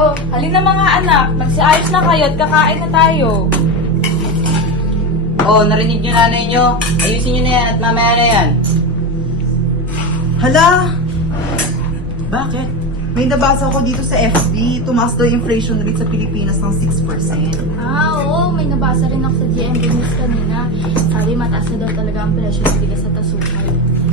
Oh, halina mga anak, magsiayos na kayo at kakain na tayo. Oh, narinig nyo nanay nyo. Ayusin nyo na yan at mamaya na yan. Hala! Bakit? May nabasa ko dito sa FB, tumaas daw yung inflation rate sa Pilipinas ng 6%. Oo, may nabasa rin ako sa GMB News kanina. Sabi mataas na daw talaga ang presyo ng bigas sa tasukal.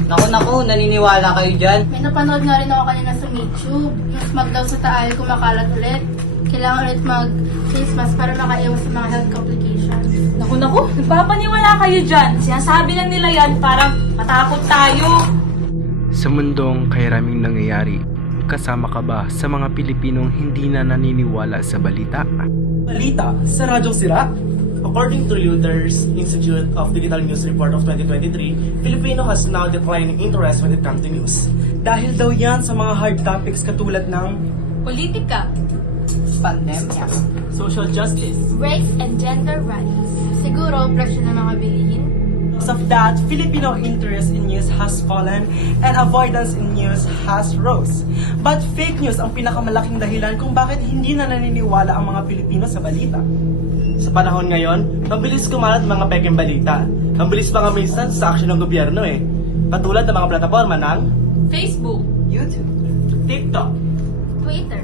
Naku, naniniwala kayo dyan. May napanood nga rin ako kanina sa YouTube. Yung smog daw sa taal kumakalat ulit. Kailangan ulit mag-face mask para makaiwas sa mga health complications. Naku, nagpapaniwala kayo dyan. Sinasabi lang nila yan para matakot tayo. Sa mundong kairaming nangyayari, kasama ka ba sa mga Pilipinong hindi na naniniwala sa balita? Balita sa Radyong Sira? According to Reuters Institute of Digital News Report of 2023, Filipino has now declining interest when it comes to news. Dahil daw yan sa mga hard topics katulad ng Politika, Pandemya. social justice. Race and gender rights. Siguro, presyo ng mga bilihin. Because of that, Filipino interest in news has fallen and avoidance in news has rose. But fake news ang pinakamalaking dahilan kung bakit hindi na naniniwala ang mga Pilipino sa balita. Sa panahon ngayon, mabilis kumalat ang mga pekeng balita. Ang bilis pa nga minsan sa aksyon ng gobyerno eh. Katulad ng mga plataforma ng Facebook, YouTube. TikTok. Twitter.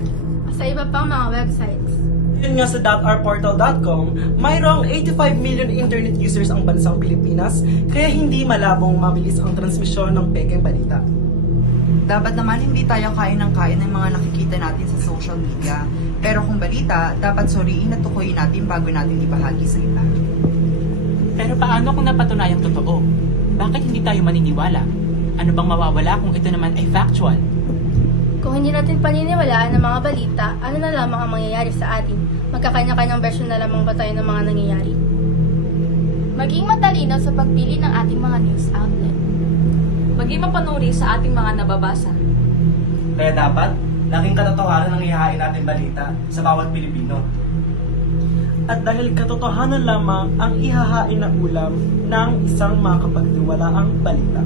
Sa iba pang mga websites. Yun nga sa .rportal.com, mayroong 85 million internet users ang bansang Pilipinas, kaya hindi malabong mabilis ang transmisyon ng pekeng balita. Dapat naman hindi tayo kain ng mga nakikita natin sa social media. Pero kung balita, dapat suriin at tukuyin natin bago natin ibahagi sa iba. Pero paano kung napatunayang totoo? Bakit hindi tayo maniniwala? Ano bang mawawala kung ito naman ay factual? Kung hindi natin paniniwalaan ng mga balita, ano na lamang ang mangyayari sa atin? Magkakanya-kanyang version na lamang ba tayo ng mga nangyayari? maging matalino sa pagpili ng ating mga news outlet. Maging mapanuri sa ating mga nababasa. Kaya dapat, laging katotohanan ang ihahain natin balita sa bawat Pilipino. At dahil katotohanan lamang ang ihahain na ulam ng isang makapagtiwalaang balita.